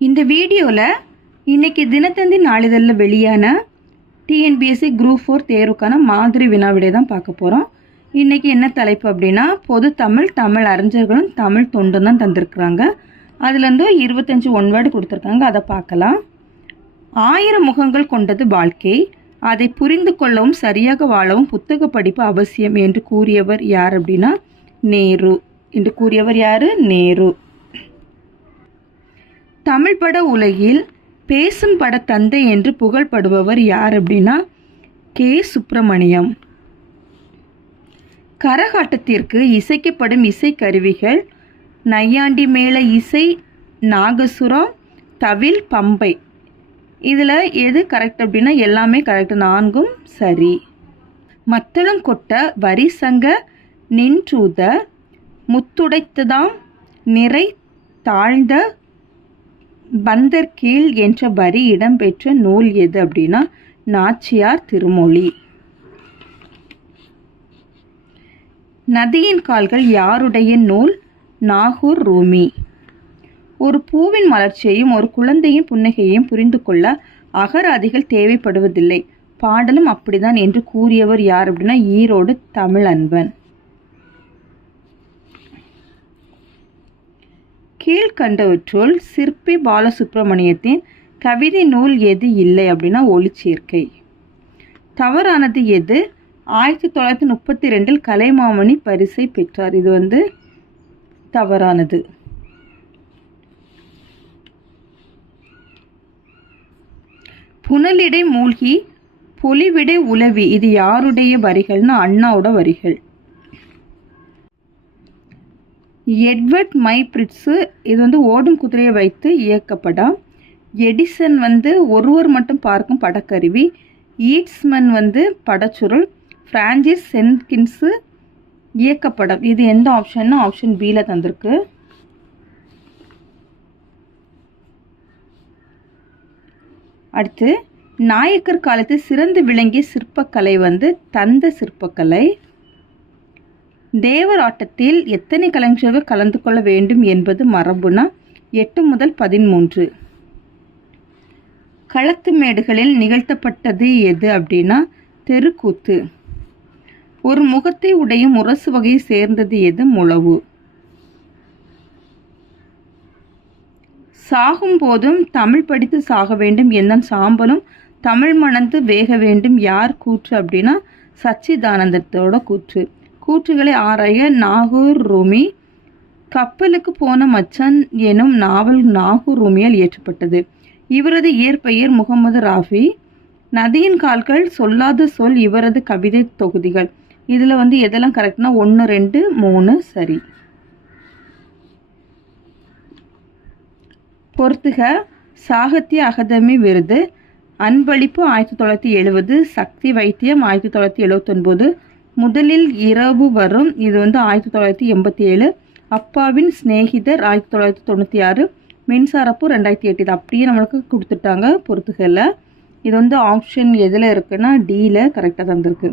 இந்த வீடியோவில் இன்றைக்கி தினத்தந்தி நாளிதழில் வெளியான டிஎன்பிஎஸ்சி குரூப் 4 தேர்வுக்கான மாதிரி வினாவிடை தான் பார்க்க போகிறோம். இன்றைக்கி என்ன தலைப்பு அப்படின்னா, பொது தமிழ், தமிழ் அறிஞர்களும் தமிழ் தொண்டும் தான் தந்திருக்கிறாங்க. அதுலேருந்து 25 ஒன்வேர்டு கொடுத்துருக்காங்க, அதை பார்க்கலாம். 1000 முகங்கள் கொண்டது வாழ்க்கை, அதை புரிந்து கொள்ளவும் சரியாக வாழவும் புத்தக படிப்பு அவசியம் என்று கூறியவர் யார் அப்படின்னா நேரு. என்று கூறியவர் யார்? நேரு. தமிழ் பட உலகில் பேசும் பட தந்தை என்று புகழ்படுபவர் யார் அப்படின்னா கே. சுப்பிரமணியம். கரகாட்டத்திற்கு இசைக்கப்படும் இசைக்கருவிகள் நையாண்டி மேள இசை, நாகசுரம், தவில், பம்பை. இதில் எது கரெக்ட் அப்படின்னா எல்லாமே கரெக்ட், 4ம் சரி. மத்தளம் கொட்ட வரி சங்க நின்றூத முத்துடைத்ததாம் நிறை தாழ்ந்த பந்தர் கீழ் என்ற வரி இடம்பெற்ற நூல் எது அப்படின்னா நாச்சியார் திருமொழி. நதியின் கால்கள் யாருடைய நூல்? நாகூர் ரூமி. ஒரு பூவின் மலர்ச்சியையும் ஒரு குழந்தையின் புன்னகையையும் புரிந்து கொள்ள அகராதிகள் தேவைப்படுவதில்லை, பாடலும் அப்படிதான் என்று கூறியவர் யார் அப்படின்னா ஈரோடு தமிழன்பன். கீழ்கண்டவற்றுள் சிற்பி பாலசுப்ரமணியத்தின் கவிதை நூல் எது இல்லை அப்படின்னா ஒளிச்சேர்க்கை. தவறானது எது? 1932 கலைமாமணி பரிசை பெற்றார். இது தவறானது. புனலிடை மூழ்கி பொலிவிடை உலவி, இது யாருடைய வரிகள்னா அண்ணாவோட வரிகள். எட்வர்ட் மை பிரிட்ஸு, இது ஓடும் குதிரையை வைத்து இயக்கப்படம். எடிசன் ஒருவர் மட்டும் பார்க்கும் படக்கருவி. ஈட்ஸ்மன் படச்சுருள். பிரான்சிஸ் சென்கின்ஸு இயக்கப்படம். இது எந்த ஆப்ஷன்னா ஆப்ஷன் பியில் தந்திருக்கு. அடுத்து, நாயக்கர் காலத்தில் சிறந்து விளங்கிய சிற்பக்கலை தந்த சிற்பக்கலை. தேவர் ஆட்டத்தில் எத்தனை கலைஞர்கள் கலந்து கொள்ள வேண்டும் என்பது மரபுனா 8 முதல் 13. களத்து மேடுகளில் நிகழ்த்தப்பட்டது எது அப்படின்னா தெருக்கூத்து. ஒரு முகத்தை உடைய முரசு வகையை சேர்ந்தது எது? முழவு. சாகும் போதும் தமிழ் படித்து சாக வேண்டும், எந்த சாம்பலும் தமிழ் மணந்து வேக வேண்டும் யார் கூற்று அப்படின்னா சச்சிதானந்தத்தோட கூற்று. கூற்றுகளை ஆராய நாகூர் ரூமி. கப்பலுக்கு போன மச்சான் எனும் நாவல் நாகூர் ரூமியால் இயற்றப்பட்டது. இவரது இயற்பெயர் முகமது ராஃபி. நதியின் கால்கள் சொல்லாத சொல் இவரது கவிதை தொகுதிகள். இதில் எதெல்லாம் கரெக்ட்னா 1, 2, 3 சரி. பொறுத்துக. சாகித்ய அகாதமி விருது. அன்பளிப்பு 1970, சக்தி வைத்தியம் 1979, முதலில் இரவு வரும் இது 1987, அப்பாவின் சிநேகிதர் 1996, மின்சாரப்பூ 2008. இது அப்படியே நம்மளுக்கு கொடுத்துட்டாங்க பொறுத்துக்கல. இது ஆப்ஷன் எதில் இருக்குன்னா டியில் கரெக்டாக தந்திருக்கு.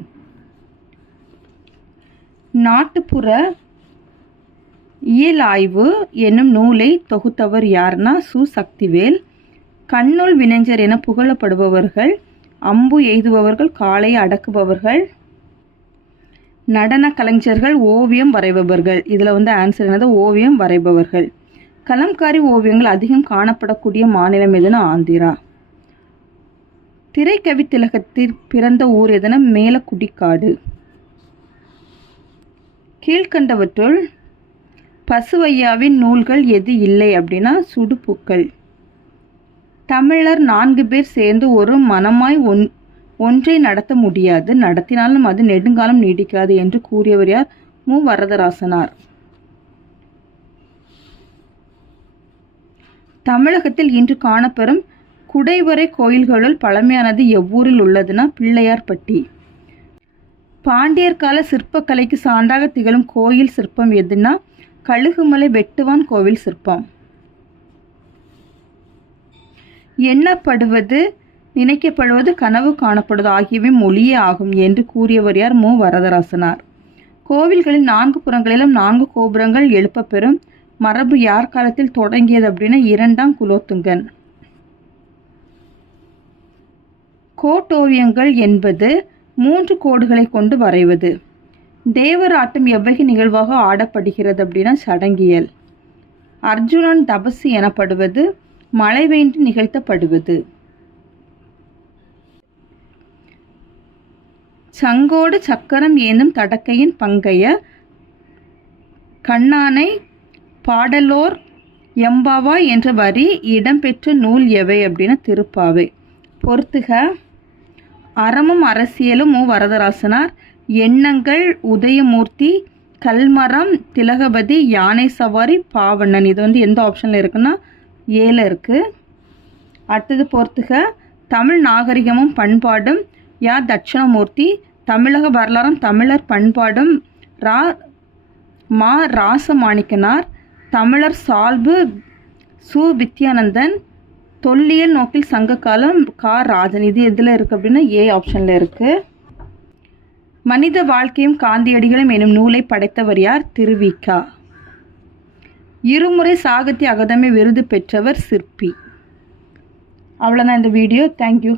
நாட்டுப்புற இயல் ஆய்வு என்னும் நூலை தொகுத்தவர் யாருன்னா சு. சக்திவேல். கண்ணூல் வினைஞர் என புகழப்படுபவர்கள் அம்பு எய்துபவர்கள், காளை அடக்குபவர்கள், நடன கலைஞர்கள், ஓவியம் வரைபவர்கள். இதில் ஆன்சர் என்னது? ஓவியம் வரைபவர்கள். கலம்காரி ஓவியங்கள் அதிகம் காணப்படக்கூடிய மாநிலம் எதுனா ஆந்திரா. திரைக்கவி திலகத்தில் பிறந்த ஊர் எதுனா மேலக்குடிக்காடு. கீழ்கண்டவற்றுள் பசுவையாவின் நூல்கள் எது இல்லை அப்படின்னா சுடுபூக்கள். தமிழர் 4 பேர் சேர்ந்து ஒரு மனமாய் ஒன்றை நடத்த முடியாது, நடத்தினாலும் அது நெடுங்காலம் நீடிக்காது என்று கூறியவர் யார்? மு. வரதராசனார். தமிழகத்தில் இன்று காணப்பெறும் குடைவரை கோயில்களுள் பழமையானது எவ்வூரில் உள்ளதுன்னா பிள்ளையார்பட்டி. பாண்டியர் கால சிற்பக்கலைக்கு சான்றாக திகழும் கோயில் சிற்பம் எதுனா கழுகுமலை வெட்டுவான் கோவில் சிற்பம். எண்ணப்படுவது, நினைக்கப்படுவது, கனவு காணப்படுவது ஆகியவை மொழியே ஆகும் என்று கூறியவர் யார்? மு. வரதராசனார். கோவில்களில் 4 புறங்களிலும் 4 கோபுரங்கள் எழுப்பப்பெறும் மரபு யார் காலத்தில் தொடங்கியது அப்படின்னா 2ஆம் குலோத்துங்கன். கோட்டோவியங்கள் என்பது 3 கோடுகளை கொண்டு வரைவது. தேவர் ஆட்டம் எவ்வகை நிகழ்வாக ஆடப்படுகிறது அப்படின்னா சடங்கியல். அர்ஜுனன் தபசு எனப்படுவது மழை வேண்டி நிகழ்த்தப்படுவது. சங்கோடு சக்கரம் ஏந்தும் தடக்கையின் பங்கைய கண்ணானை பாடலோர் எம்பாவா என்ற வரி இடம்பெற்ற நூல் எவை அப்படின்னா திருப்பாவை. பொறுத்துக. அறமும் அரசியலும் மு. வரதராசனார். எண்ணங்கள் உதயமூர்த்தி. கல்மரம் திலகபதி. யானை சவாரி பாவண்ணன். இது எந்த ஆப்ஷனில் இருக்குன்னா ஏல இருக்குது. அடுத்தது பொறுத்துக. தமிழ் நாகரிகமும் பண்பாடும் யா. தட்சிணமூர்த்தி. தமிழக வரலாறும் தமிழர் பண்பாடும் மா. ராசமாணிக்கனார். தமிழர் சால்பு சு. வித்யானந்தன். தொல்லியல் நோக்கில் சங்ககாலம் கா. ராஜன். இது எதில் இருக்குது அப்படின்னா ஏ ஆப்ஷனில் இருக்குது. மனித வாழ்க்கையும் காந்தியடிகளும் எனும் நூலை படைத்தவர் யார்? திருவிக. இருமுறை சாகித்ய அகாதமி விருது பெற்றவர் சிற்பி. அவ்வளோதான் இந்த வீடியோ. தேங்க்யூ.